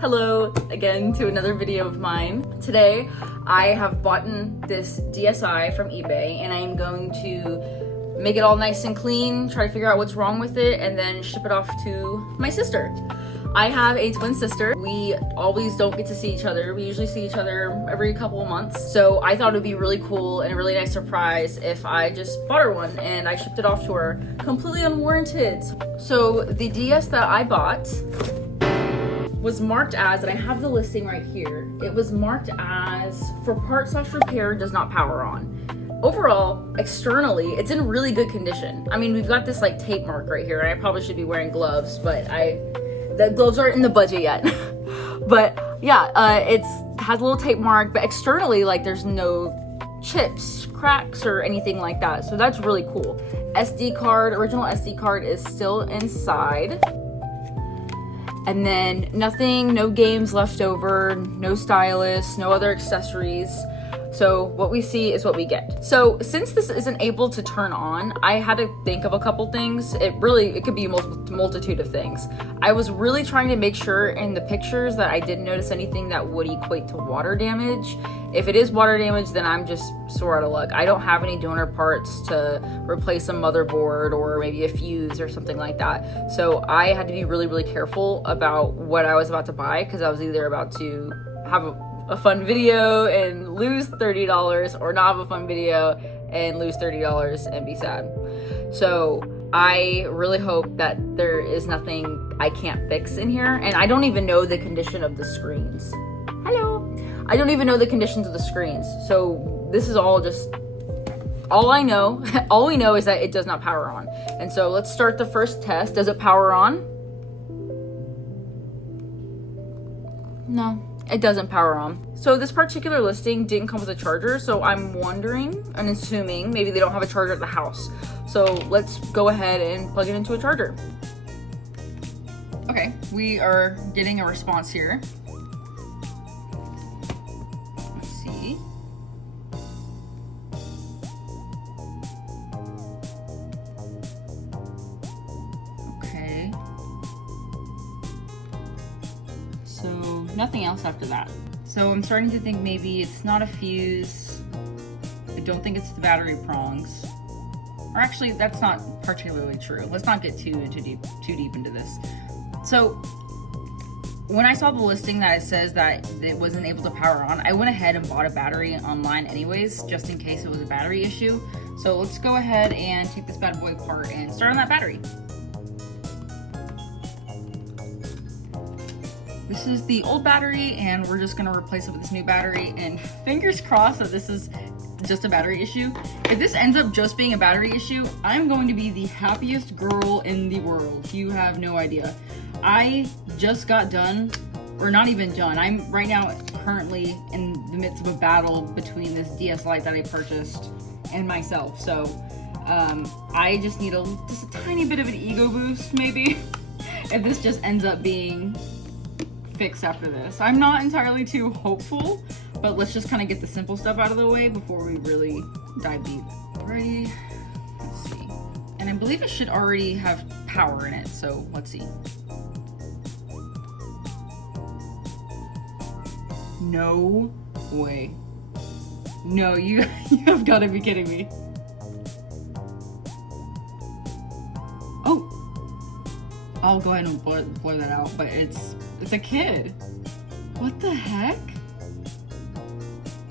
Hello again to another video of mine. Today I have bought this DSi from eBay and I am going to make it all nice and clean, try to figure out what's wrong with it, and then ship it off to my sister. I have a twin sister. We always don't get to see each other. We usually see each other every couple of months. So I thought it would be really cool and a really nice surprise if I just bought her one and I shipped it off to her completely unwarranted. So the DS that I bought was marked as, and I have the listing right here, it was marked as for part/repair, does not power on. Overall, externally, it's in really good condition. I mean, we've got this like tape mark right here, and I probably should be wearing gloves, but the gloves aren't in the budget yet. But yeah, it has a little tape mark, but externally, like, there's no chips, cracks, or anything like that. So that's really cool. SD card, original SD card is still inside. And then nothing, no games left over, no stylus, no other accessories. So what we see is what we get. So since this isn't able to turn on, I had to think of a couple things. It could be a multitude of things. I was really trying to make sure in the pictures that I didn't notice anything that would equate to water damage. If it is water damage, then I'm just sore out of luck. I don't have any donor parts to replace a motherboard or maybe a fuse or something like that. So I had to be really, really careful about what I was about to buy, because I was either about to have a fun video and lose $30, or not have a fun video and lose $30 and be sad. So I really hope that there is nothing I can't fix in here. And I don't even know the condition of the screens. Hello. I don't even know the conditions of the screens. So this is all just, all I know, all we know is that it does not power on. And so let's start the first test. Does it power on? No. It doesn't power on. So this particular listing didn't come with a charger, so I'm wondering and assuming maybe they don't have a charger at the house. So let's go ahead and plug it into a charger. Okay, we are getting a response here. Let's see. Okay. So nothing else after that. So I'm starting to think maybe it's not a fuse. I don't think it's the battery prongs. Or actually, that's not particularly true. Let's not get too deep into this. So when I saw the listing that it says that it wasn't able to power on, I went ahead and bought a battery online anyways, just in case it was a battery issue. So let's go ahead and take this bad boy apart and start on that battery. This is the old battery, and we're just gonna replace it with this new battery, and fingers crossed that this is just a battery issue. If this ends up just being a battery issue, I'm going to be the happiest girl in the world. You have no idea. I just got done, or not even done. I'm right now currently in the midst of a battle between this DS Lite that I purchased and myself. So I just need just a tiny bit of an ego boost, maybe, if this just ends up being fixed after this. I'm not entirely too hopeful, but let's just kind of get the simple stuff out of the way before we really dive deep. Ready? Let's see. And I believe it should already have power in it, so let's see. No way. No, you have got to be kidding me. Oh, I'll go ahead and blur that out, but it's a kid. What the heck?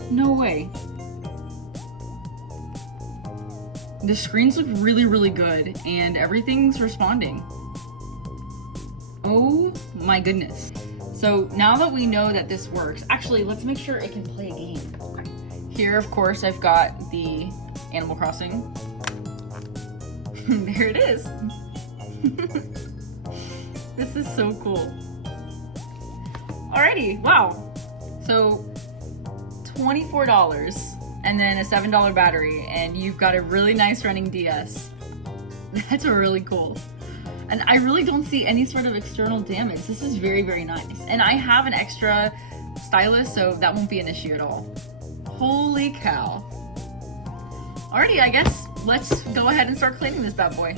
No way. The screens look really, really good, and everything's responding. Oh my goodness. So now that we know that this works, actually, let's make sure it can play a game. Okay. Here, of course, I've got the Animal Crossing. There it is. This is so cool. Alrighty, wow. So $24 and then a $7 battery, and you've got a really nice running DS. That's really cool. And I really don't see any sort of external damage. This is very, very nice. And I have an extra stylus, so that won't be an issue at all. Holy cow. Alrighty, I guess let's go ahead and start cleaning this bad boy.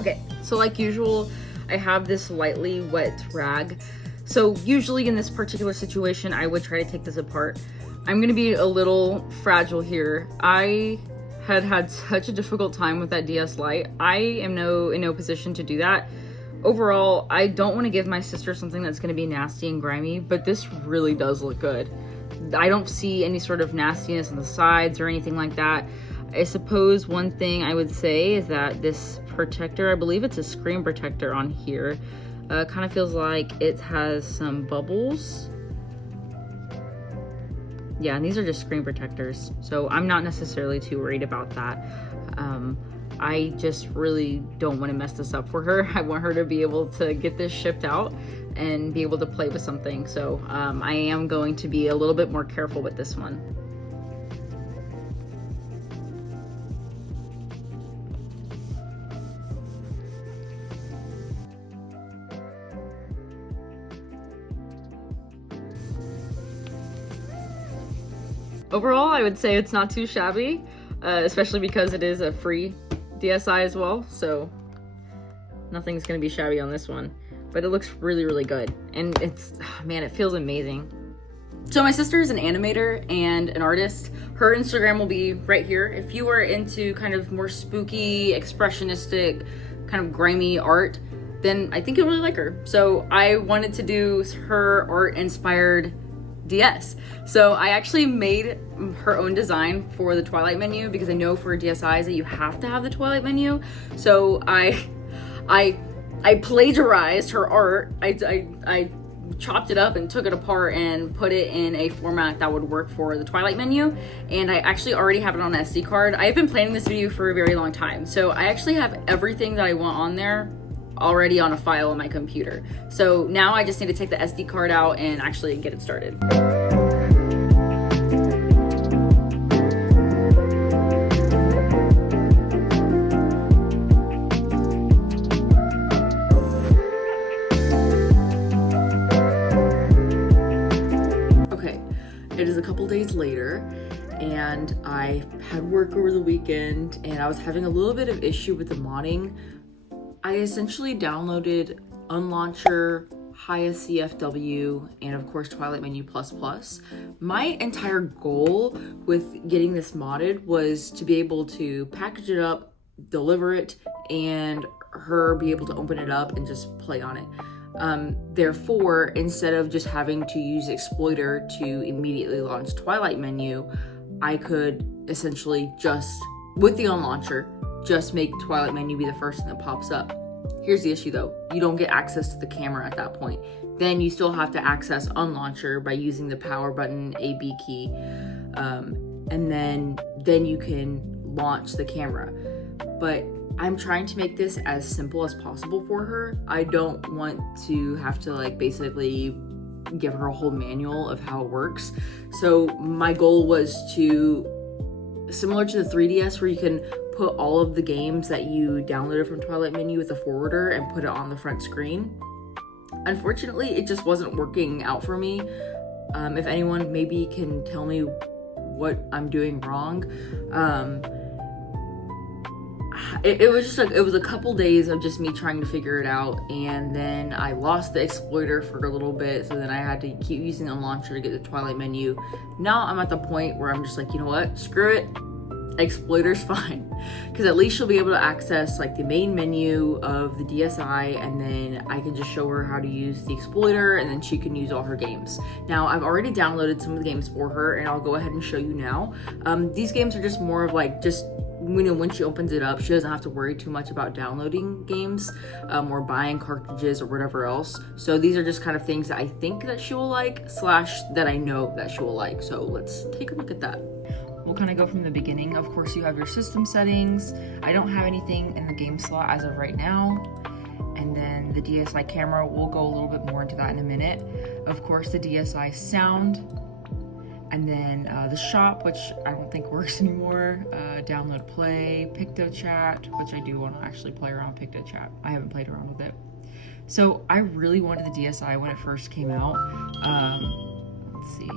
Okay, so like usual, I have this lightly wet rag So usually in this particular situation, I would try to take this apart. I'm gonna be a little fragile here. I had such a difficult time with that DS Lite. I am in no position to do that. Overall, I don't want to give my sister something that's going to be nasty and grimy, but this really does look good. I don't see any sort of nastiness on the sides or anything like that. I suppose one thing I would say is that this protector, I believe it's a screen protector on here, kind of feels like it has some bubbles. Yeah, and these are just screen protectors, so I'm not necessarily too worried about that. I just really don't want to mess this up for her. I want her to be able to get this shipped out and be able to play with something. So I am going to be a little bit more careful with this one. Overall, I would say it's not too shabby, especially because it is a free DSi as well, so nothing's gonna be shabby on this one, but it looks really, really good, and it's, man, it feels amazing. So my sister is an animator and an artist. Her Instagram will be right here. If you are into kind of more spooky, expressionistic, kind of grimy art, then I think you'll really like her. So I wanted to do her art-inspired DS. So I actually made her own design for the Twilight menu because I know for DSIs that you have to have the Twilight menu. So I plagiarized her art. I chopped it up and took it apart and put it in a format that would work for the Twilight menu. And I actually already have it on an SD card. I've been planning this video for a very long time. So I actually have everything that I want on there already on a file on my computer. So now I just need to take the SD card out and actually get it started. Okay, it is a couple days later and I had work over the weekend and I was having a little bit of issue with the modding. I essentially downloaded Unlauncher, Highest CFW, and of course Twilight Menu++. My entire goal with getting this modded was to be able to package it up, deliver it, and her be able to open it up and just play on it. Therefore, instead of just having to use Exploiter to immediately launch Twilight Menu, I could essentially just, with the Unlauncher, just make Twilight Menu be the first thing that pops up. Here's the issue though, you don't get access to the camera at that point. Then you still have to access Unlauncher by using the power button AB key, and then you can launch the camera. But I'm trying to make this as simple as possible for her. I don't want to have to like basically give her a whole manual of how it works. So my goal was to, similar to the 3DS where you can put all of the games that you downloaded from Twilight Menu with a forwarder and put it on the front screen. Unfortunately, it just wasn't working out for me. If anyone maybe can tell me what I'm doing wrong. It was just like, it was a couple days of just me trying to figure it out, and then I lost the Exploiter for a little bit, so then I had to keep using the launcher to get the Twilight Menu. Now I'm at the point where I'm just like, you know what, screw it, Exploiter's fine, because at least she'll be able to access like the main menu of the DSi, and then I can just show her how to use the Exploiter, and then she can use all her games. Now I've already downloaded some of the games for her, and I'll go ahead and show you now. These games are just more of like, just, you know, when she opens it up, she doesn't have to worry too much about downloading games or buying cartridges or whatever else. So these are just kind of things that I think that she will like, slash that I know that she will like. So let's take a look at that. We'll kind of go from the beginning. Of course, you have your system settings. I don't have anything in the game slot as of right now. And then the DSi camera, we'll go a little bit more into that in a minute. Of course, the DSi sound. And then the shop, which I don't think works anymore. Download Play, PictoChat, which I do want to actually play around with PictoChat. I haven't played around with it. So I really wanted the DSi when it first came out. Let's see.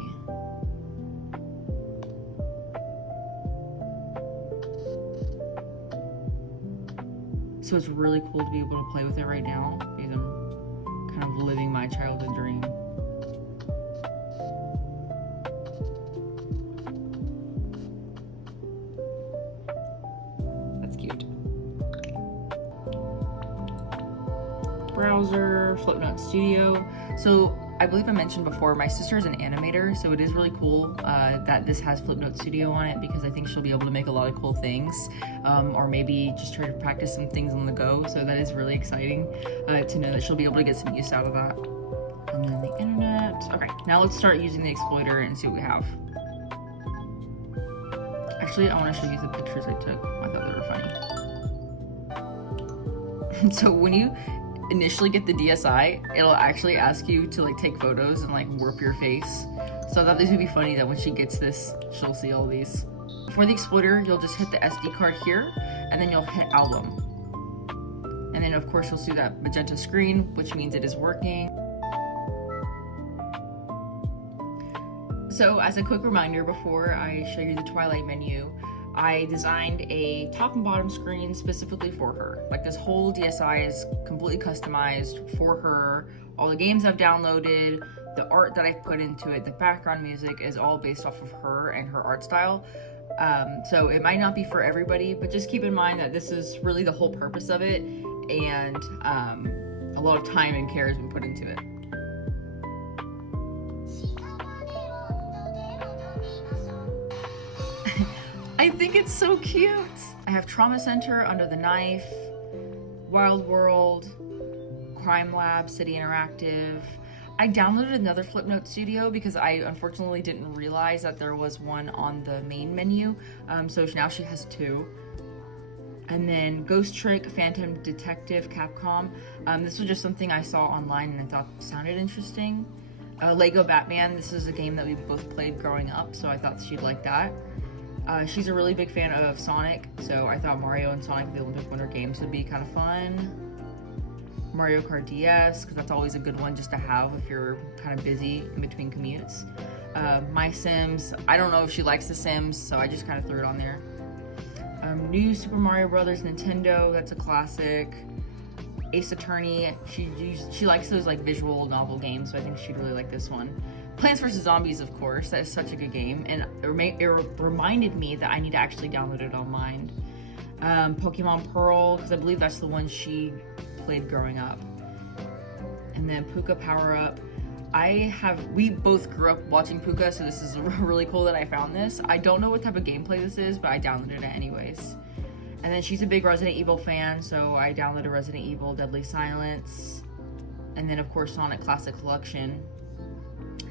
So it's really cool to be able to play with it right now because I'm kind of living my childhood dream. browser, Flipnote Studio. So I believe I mentioned before, my sister is an animator, so it is really cool that this has Flipnote Studio on it, because I think she'll be able to make a lot of cool things, or maybe just try to practice some things on the go. So that is really exciting to know that she'll be able to get some use out of that. And then the internet. Okay, now let's start using the exploiter and see what we have. Actually, I want to show you the pictures I took. I thought they were funny. So when you initially get the DSi, it'll actually ask you to like take photos and like warp your face. So I thought this would be funny that when she gets this, she'll see all these. For the exploiter, you'll just hit the SD card here, and then you'll hit album. And then of course you'll see that magenta screen, which means it is working. So as a quick reminder before I show you the Twilight menu, I designed a top and bottom screen specifically for her. Like this whole DSi is completely customized for her. All the games I've downloaded, the art that I've put into it, the background music is all based off of her and her art style. So it might not be for everybody, but just keep in mind that this is really the whole purpose of it, and a lot of time and care has been put into it. I think it's so cute. I have Trauma Center, Under the Knife, Wild World, Crime Lab, City Interactive. I downloaded another Flipnote Studio because I unfortunately didn't realize that there was one on the main menu. So now she has two. And then Ghost Trick, Phantom Detective, Capcom. This was just something I saw online and I thought sounded interesting. Lego Batman, this is a game that we both played growing up, so I thought she'd like that. She's a really big fan of Sonic, so I thought Mario and Sonic, the Olympic Winter Games, would be kind of fun. Mario Kart DS, because that's always a good one just to have if you're kind of busy in between commutes. My Sims, I don't know if she likes The Sims, so I just kind of threw it on there. New Super Mario Brothers Nintendo, that's a classic. Ace Attorney, she likes those like visual novel games, so I think she'd really like this one. Plants vs. Zombies, of course, that is such a good game, and it reminded me that I need to actually download it online. Pokemon Pearl, because I believe that's the one she played growing up. And then Puka Power Up. We both grew up watching Puka, so this is really cool that I found this. I don't know what type of gameplay this is, but I downloaded it anyways. And then she's a big Resident Evil fan, so I downloaded Resident Evil Deadly Silence. And then of course Sonic Classic Collection.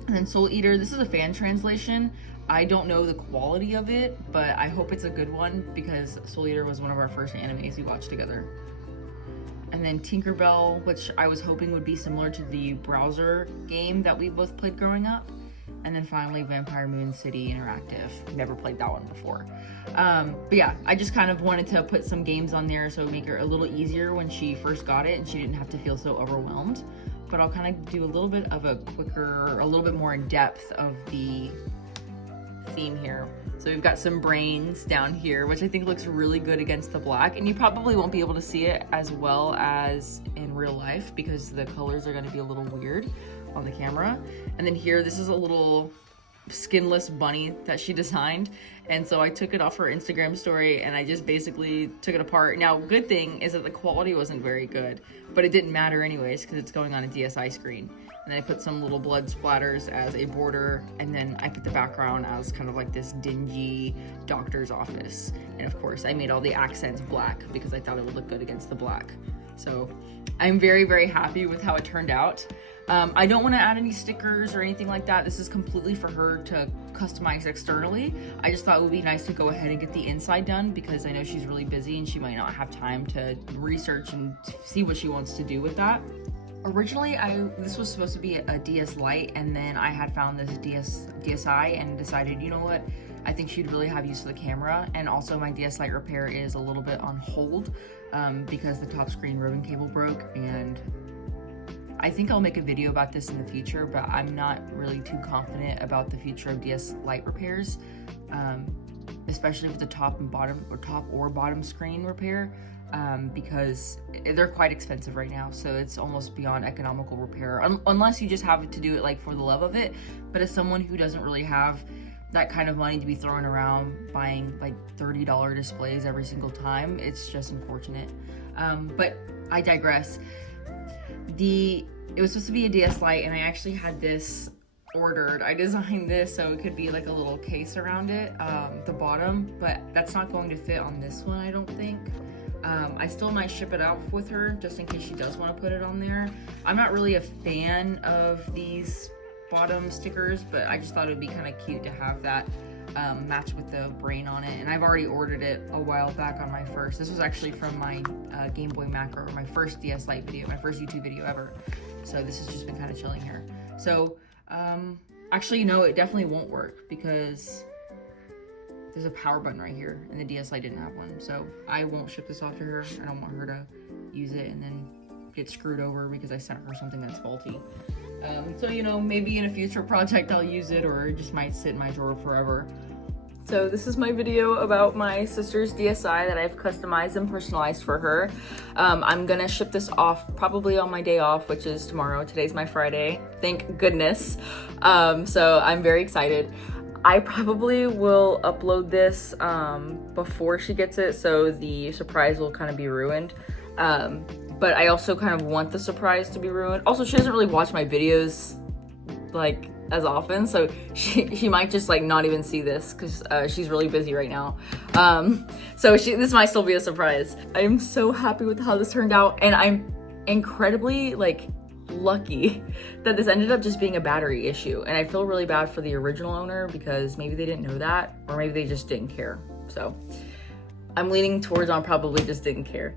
And then Soul Eater, this is a fan translation. I don't know the quality of it, but I hope it's a good one because Soul Eater was one of our first animes we watched together. And then Tinkerbell, which I was hoping would be similar to the browser game that we both played growing up. And then finally Vampire Moon City Interactive. Never played that one before. But yeah, I just kind of wanted to put some games on there so it would make her a little easier when she first got it and she didn't have to feel so overwhelmed. But I'll kind of do a little bit of a little bit more in depth of the theme here. So we've got some brains down here, which I think looks really good against the black. And you probably won't be able to see it as well as in real life because the colors are gonna be a little weird on the camera. And then here, this is a little skinless bunny that she designed, and so I took it off her Instagram story and I just basically took it apart. Now, good thing is that the quality wasn't very good, but it didn't matter anyways because it's going on a DSi screen. And then I put some little blood splatters as a border, and then I put the background as kind of like this dingy doctor's office. And of course I made all the accents black because I thought it would look good against the black. So I'm very, very happy with how it turned out. I don't want to add any stickers or anything like that. This is completely for her to customize externally. I just thought it would be nice to go ahead and get the inside done because I know she's really busy and she might not have time to research and see what she wants to do with that. Originally, this was supposed to be a DS Lite, and then I had found this DSi and decided, you know what, I think she'd really have use of the camera. And also my DS Lite repair is a little bit on hold because the top screen ribbon cable broke, and I think I'll make a video about this in the future, but I'm not really too confident about the future of DS Lite repairs, especially with the top or bottom screen repair, because they're quite expensive right now. So it's almost beyond economical repair, unless you just have to do it like for the love of it. But as someone who doesn't really have that kind of money to be throwing around buying like $30 displays every single time, it's just unfortunate. But I digress. it was supposed to be a DS Lite, and I actually had this ordered. I designed this so it could be like a little case around it, the bottom, but that's not going to fit on this one, I don't think. I still might ship it out with her just in case she does want to put it on there. I'm not really a fan of these bottom stickers, but I just thought it would be kind of cute to have that match with the brain on it. And I've already ordered it a while back on my first. This was actually from my Game Boy Macro, or my first DS Lite video, my first YouTube video ever. So this has just been kind of chilling here. So actually, no, it definitely won't work because there's a power button right here, and the DS Lite didn't have one. So I won't ship this off to her. I don't want her to use it and then get screwed over because I sent her something that's faulty. So, you know, maybe in a future project I'll use it, or it just might sit in my drawer forever. So this is my video about my sister's DSi that I've customized and personalized for her. I'm gonna ship this off probably on my day off, which is tomorrow. Today's my Friday, thank goodness. So I'm very excited. I probably will upload this before she gets it, so the surprise will kind of be ruined. But I also kind of want the surprise to be ruined. Also, she doesn't really watch my videos like as often, so she might just like not even see this because she's really busy right now. So this might still be a surprise. I am so happy with how this turned out, and I'm incredibly like lucky that this ended up just being a battery issue. And I feel really bad for the original owner because maybe they didn't know that, or maybe they just didn't care. So I'm leaning towards on probably just didn't care.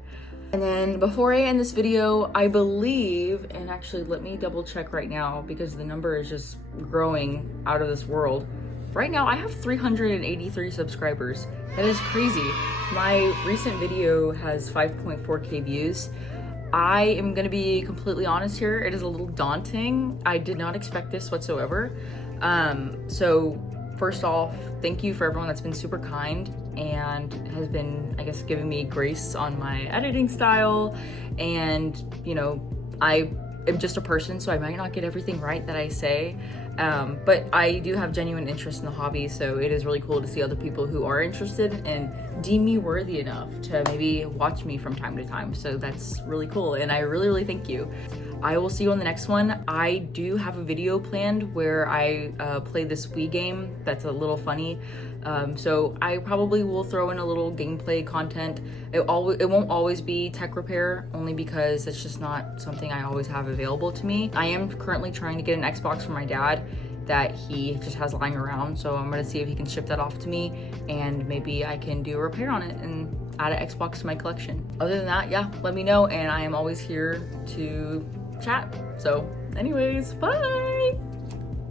And then before I end this video, I believe, and actually let me double check right now because the number is just growing out of this world. Right now I have 383 subscribers. That is crazy. My recent video has 5.4K views. I am gonna be completely honest here. It is a little daunting. I did not expect this whatsoever. So first off, thank you for everyone that's been super kind and has been, I guess, giving me grace on my editing style. And, you know, I am just a person, so I might not get everything right that I say. But I do have genuine interest in the hobby, so it is really cool to see other people who are interested and deem me worthy enough to maybe watch me from time to time. So that's really cool, and I really, really thank you. I will see you on the next one. I do have a video planned where I play this Wii game that's a little funny. So I probably will throw in a little gameplay content. It won't always be tech repair, only because it's just not something I always have available to me. I am currently trying to get an Xbox for my dad that he just has lying around, so I'm gonna see if he can ship that off to me, and maybe I can do a repair on it and add an Xbox to my collection. Other than that, yeah, let me know, and I am always here to chat. So anyways, bye!